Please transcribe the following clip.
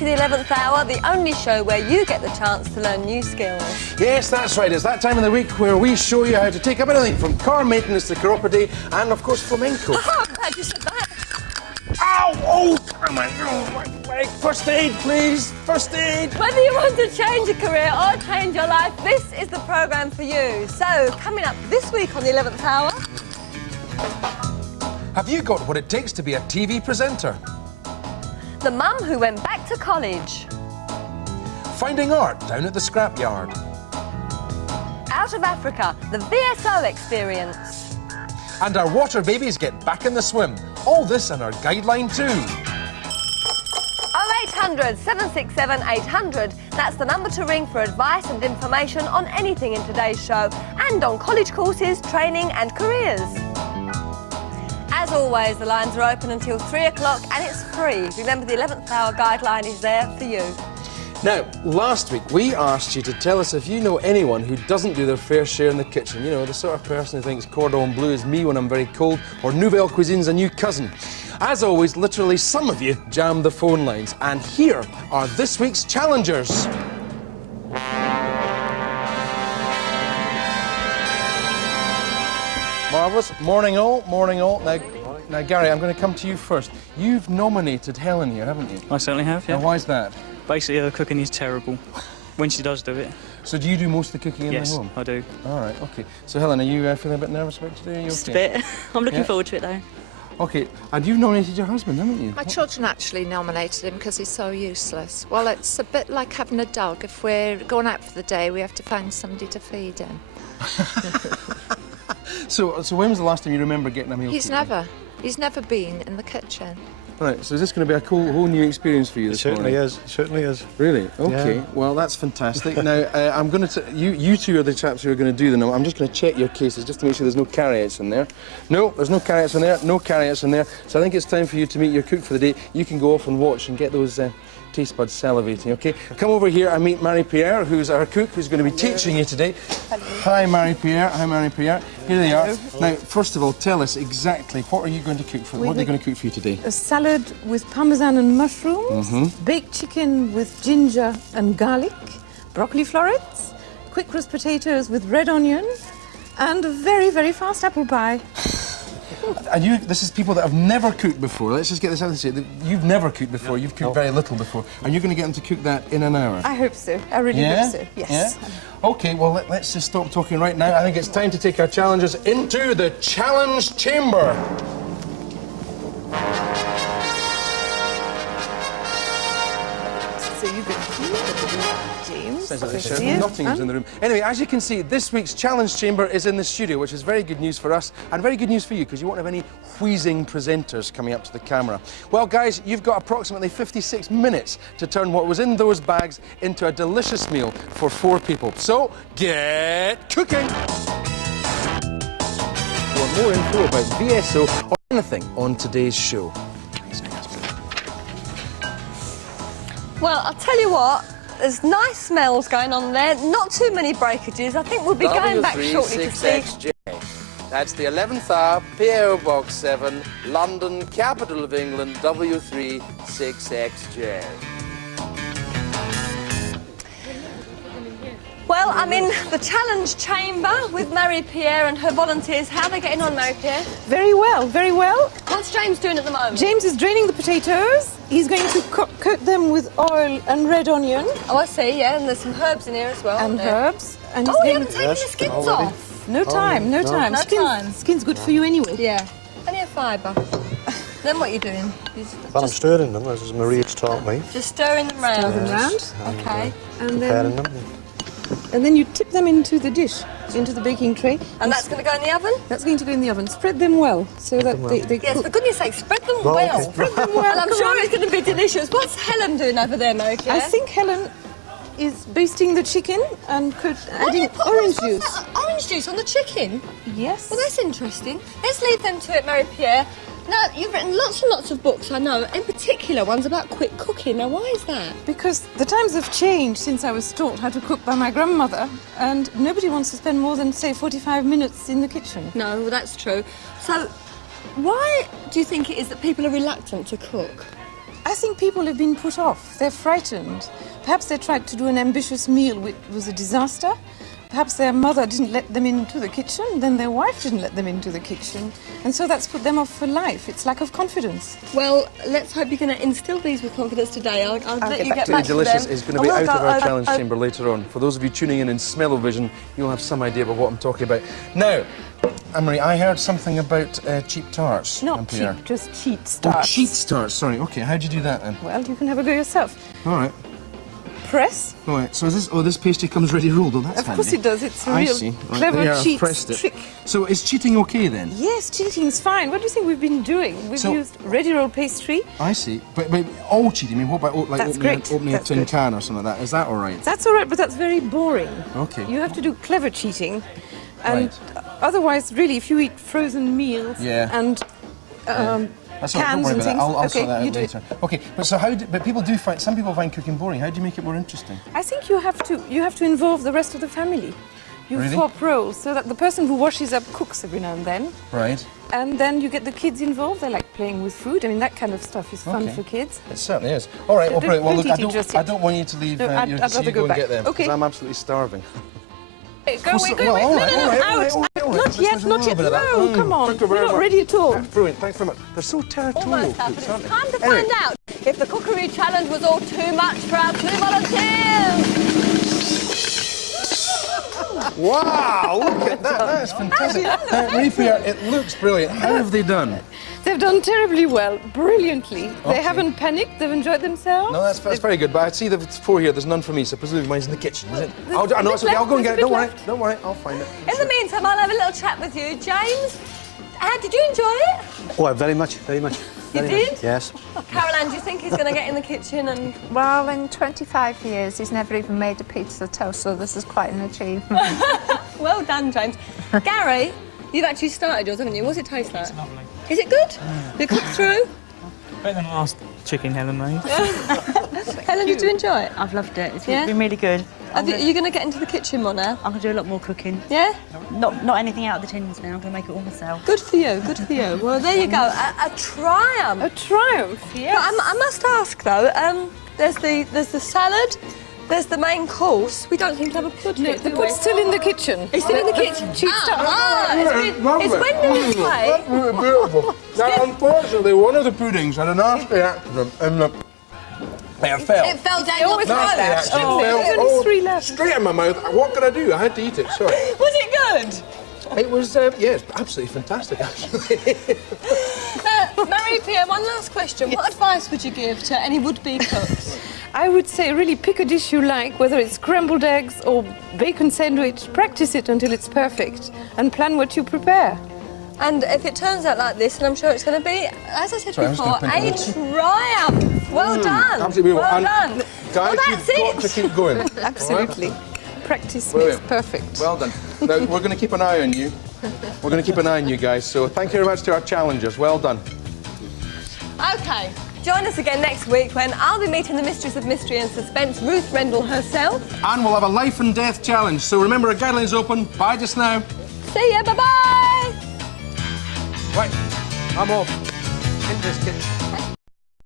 to the 11th hour, the only show where you get the chance to learn new skills. Yes, that's right. It's that time of the week where we show you how to take up anything from car maintenance to chiropody and, of course, flamenco. Oh, I'm glad you said that. Ow! Oh, come on. Oh, my leg. First aid, please. First aid. Whether you want to change your career or change your life, this is the programme for you. So, coming up this week on the 11th hour... Have you got what it takes to be a TV presenter? The mum who went back to college. Finding art down at the scrapyard. Out of Africa, the VSO experience. And our water babies get back in the swim. All this in our guideline too. 0800 767 800. That's the number to ring for advice and information on anything in today's show and on college courses, training and careers. As always, the lines are open until 3 o'clock and it's free. Remember, the 11th hour guideline is there for you. Now, last week we asked you to tell us if you know anyone who doesn't do their fair share in the kitchen. You know, the sort of person who thinks cordon bleu is me when I'm very cold, or nouvelle cuisine's a new cousin. As always, literally some of you jammed the phone lines. And here are this week's challengers. Marvellous. Morning all, morning all. Now, Gary, I'm going to come to you first. You've nominated Helen here, haven't you? I certainly have, yeah. Now, why's that? Basically, her cooking is terrible when she does do it. So do you do most of the cooking in the home? Yes, I do. All right, OK. So, Helen, are you feeling a bit nervous about today? Are you Just okay? a bit. I'm looking forward to it, though. OK, and you've nominated your husband, haven't you? My children actually nominated him because he's so useless. Well, it's a bit like having a dog. If we're going out for the day, we have to find somebody to feed him. So when was the last time you remember getting a meal? He's never been in the kitchen. Right, so is this going to be a cool, whole new experience for you this morning? It certainly is. Really? OK, Yeah. well, that's fantastic. Now, I'm going to... You two are the chaps who are going to do the I'm just going to check your cases just to make sure there's no carry-outs in there. No, there's no carry-outs in there, no carry-outs in there. So I think it's time for you to meet your cook for the day. You can go off and watch and get those taste buds salivating, OK? Come over here and meet Marie-Pierre, who's our cook, who's going to be teaching you today. Hello. Hi, Marie-Pierre. Hi, Marie-Pierre. Here they are. Now, first of all, tell us exactly what are you going to cook for? What are they going to cook for you today? A salad with parmesan and mushrooms, baked chicken with ginger and garlic, broccoli florets, quick roast potatoes with red onion, and a very, very fast apple pie. And this is people that have never cooked before. Let's just get this out of the way. You've never cooked before. You've cooked very little before. And you're going to get them to cook that in an hour? I hope so. I really hope so, yes. Yeah? OK, well, let's just stop talking right now. I think it's time to take our challengers into the challenge chamber. So you go here, James. Sounds like there's Nottingham's in the room. Anyway, as you can see, this week's challenge chamber is in the studio, which is very good news for us and very good news for you, because you won't have any wheezing presenters coming up to the camera. Well, guys, you've got approximately 56 minutes to turn what was in those bags into a delicious meal for 4 people. So, get cooking! For more info about VSO or anything on today's show. Well, I'll tell you what, there's nice smells going on there, not too many breakages. I think we'll be going back shortly to see... W36XJ. That's the 11th hour, PO Box 7, London, capital of England, W36XJ. Well, I'm in the challenge chamber with Marie-Pierre and her volunteers. How are they getting on, Marie-Pierre? Very well, very well. What's James doing at the moment? James is draining the potatoes. He's going to coat them with oil and red onion. Oh, I see, yeah, and there's some herbs in here as well. And herbs. And he's you going haven't taken the skins off? No time, no time. No time. Skin's good for you anyway. Yeah. Plenty of fibre. Then what are you doing? Well, I'm stirring them, as Maria's taught me. Just stirring them round? Stir them round. OK. And Preparing them. then you tip them into the dish, into the baking tray. And that's going to go in the oven? That's going to go in the oven. Spread them well, so that they Yes, cook. for goodness sake, spread them well. Okay. Spread them well. And I'm sure it's going to be delicious. What's Helen doing over there, Marie-Pierre? I think Helen is basting the chicken and adding orange juice. Orange juice on the chicken? Yes. Well, that's interesting. Let's leave them to it, Marie-Pierre. Now, you've written lots and lots of books, I know, in particular ones about quick cooking. Now, why is that? Because the times have changed since I was taught how to cook by my grandmother, and nobody wants to spend more than, say, 45 minutes in the kitchen. No, well, that's true. So, why do you think it is that people are reluctant to cook? I think people have been put off. They're frightened. Perhaps they tried to do an ambitious meal which was a disaster. Perhaps their mother didn't let them into the kitchen, then their wife didn't let them into the kitchen. And so that's put them off for life. It's lack of confidence. Well, let's hope you're going to instil these with confidence today. I'll let you get Absolutely back to delicious them. is going to be out of our challenge chamber later on. For those of you tuning in smell-o-vision, you'll have some idea about what I'm talking about. Now, Anne-Marie, I heard something about cheap tarts. Not cheap, Pierre. just cheat Oh, starts. cheap tarts, sorry. OK, how'd you do that then? Well, you can have a go yourself. All right. Press. All right, so is this... Oh, this pastry comes ready rolled. Oh, that's Of course it does. It's a I real see. Right, clever there, I've cheat pressed it. trick. So is cheating OK then? Yes, cheating's fine. What do you think we've been doing? We've So- used ready roll pastry. I see. But all cheating, I mean, what about like That's great. opening That's a tin good. can or something like that? Is that all right? That's all right, but that's very boring. Okay. You have to do clever cheating. And Right. otherwise, really, if you eat frozen meals Yeah. and That's all right, don't cans worry and about that. things... I'll okay, sort that you out do it. later. Okay, but so how? But people do find... Some people find cooking boring. How do you make it more interesting? I think you have to involve the rest of the family. You Really? swap roles so that the person who washes up cooks every now and then. Right. And then you get the kids involved. They like playing with food. I mean, that kind of stuff is fun Okay. for kids. It certainly is. All right, well, brilliant. Well, look, Don't eat it just I yet. don't want you to leave. No, I'd your rather so you go go and back. get them because Okay. I'm absolutely starving. Go away, go well, away. all No, right, no, no, all right, out. all right, all right. Not There's yet, a not little yet. bit of that. No, come on. Thank you We're very not much. ready at all. That's brilliant. Thanks very much. They're so territorial. Almost happened. cooks, It's aren't they? time to Anyway, find out if the cookery challenge was all too much for our 2 volunteers. Wow, look at that. That's fantastic. Marie-Pierre, it looks brilliant. How have they done? They've done terribly well, brilliantly. Okay. They haven't panicked, they've enjoyed themselves. No, that's very good. But I see the 4 here. There's none for me, so presumably mine's in the kitchen, is it? There's No, a it's bit okay. I'll go and left, get it. there's a Don't worry. bit Don't worry. I'll find it. In the meantime, I'll have a little chat with you. James, did you enjoy it? Oh, very much, very much. You Very did? much. Yes. Caroline, do you think he's going to get in the kitchen and... Well, in 25 years, he's never even made a pizza toast, so this is quite an achievement. Well done, James. Gary, you've actually started yours, haven't you? What's it taste like? It's lovely. Is it good? You cooked through? Better than the last chicken Helen made. Helen, did you enjoy it? I've loved it. It's Yeah? been really good. Are you going to get into the kitchen more now? I'm going to do a lot more cooking. Yeah? Not anything out of the tins now. I'm going to make it all myself. Good for you, good for you. Well, there you go. A triumph. A triumph, yes. But I must ask, though, there's the salad, there's the main course. We don't seem to have a pud No, here, the do we? pud's still in the kitchen. It's still in the kitchen. Cheap stuff. It's when we play. Absolutely beautiful. Now, unfortunately, one of the puddings had a nasty accident and it fell. It fell down always your like throat. that. Actually, Oh, fell there's only 3 left. straight in my mouth. What could I do? I had to eat it. Sorry. Was it good? It was, yes, absolutely fantastic, actually. Marie-Pierre, one last question. What advice would you give to any would-be cooks? I would say really pick a dish you like, whether it's scrambled eggs or bacon sandwich. Practice it until it's perfect and plan what you prepare. And if it turns out like this, and I'm sure it's going to be, as I said Sorry, I'm just before, gonna a pinch this. triumph. Well done. Absolutely beautiful. Well And done. Guys, Well, you've that's got to it. keep going. Absolutely. Practice Brilliant. makes perfect. Well done. Now, we're going to keep an eye on you. We're going to keep an eye on you guys. So thank you very much to our challengers. Well done. OK. Join us again next week when I'll be meeting the Mistress of Mystery and Suspense, Ruth Rendell herself. And we'll have a life and death challenge. So remember, our guideline's open. Bye just now. See ya. Bye-bye. Right, I'm off. In this kitchen.